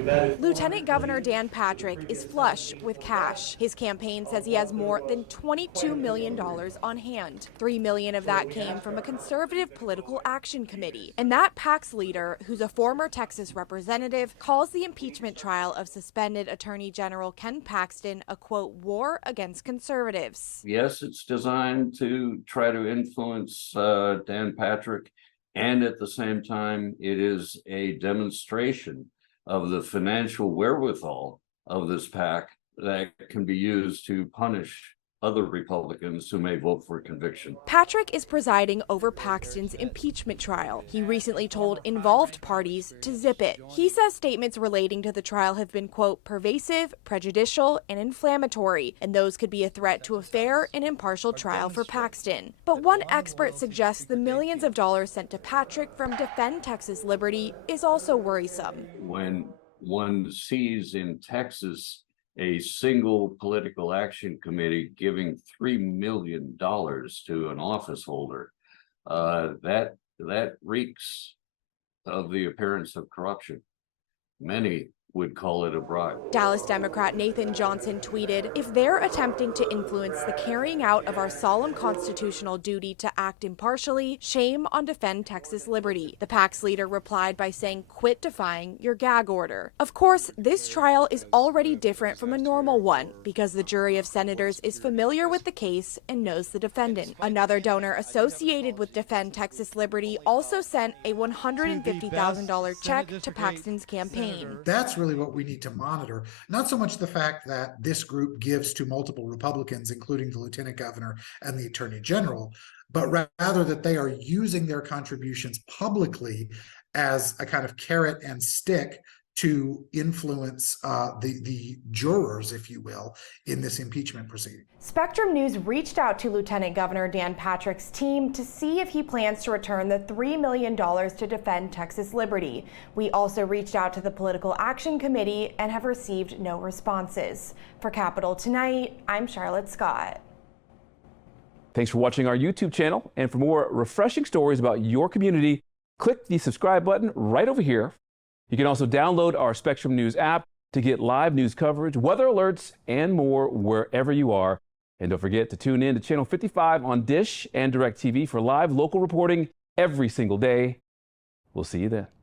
Lieutenant Governor Dan Patrick is flush with cash. His campaign says he has more than $22 million on hand. $3 million of that came from a conservative political action committee. And that PAC's leader, who's a former Texas representative, calls the impeachment trial of suspended Attorney General Ken Paxton a, quote, war against conservatives. Yes, it's designed to try to influence Dan Patrick, and at the same time, it is a demonstration of the financial wherewithal of this PAC that can be used to punish other Republicans who may vote for conviction. Patrick is presiding over Paxton's impeachment trial. He recently told involved parties to zip it. He says statements relating to the trial have been, quote, pervasive, prejudicial, and inflammatory, and those could be a threat to a fair and impartial trial for Paxton. But one expert suggests the millions of dollars sent to Patrick from Defend Texas Liberty is also worrisome. When one sees in Texas a single political action committee giving $3 million to an office holder, that reeks of the appearance of corruption. Many would call it a bribe. Dallas Democrat Nathan Johnson tweeted, if they're attempting to influence the carrying out of our solemn constitutional duty to act impartially, shame on Defend Texas Liberty. The PAC's leader replied by saying, quit defying your gag order. Of course, this trial is already different from a normal one because the jury of senators is familiar with the case and knows the defendant. Another donor associated with Defend Texas Liberty also sent a $150,000 check to Paxton's campaign. That's really what we need to monitor. Not so much the fact that this group gives to multiple Republicans, including the Lieutenant Governor and the Attorney General, but rather that they are using their contributions publicly as a kind of carrot and stick to influence the jurors, if you will, in this impeachment proceeding. Spectrum News reached out to Lieutenant Governor Dan Patrick's team to see if he plans to return the $3 million to Defend Texas Liberty. We also reached out to the Political Action Committee and have received no responses. For Capitol Tonight, I'm Charlotte Scott. Thanks for watching our YouTube channel. And for more refreshing stories about your community, click the subscribe button right over here. You can also download our Spectrum News app to get live news coverage, weather alerts, and more wherever you are. And don't forget to tune in to Channel 55 on Dish and DirecTV for live local reporting every single day. We'll see you then.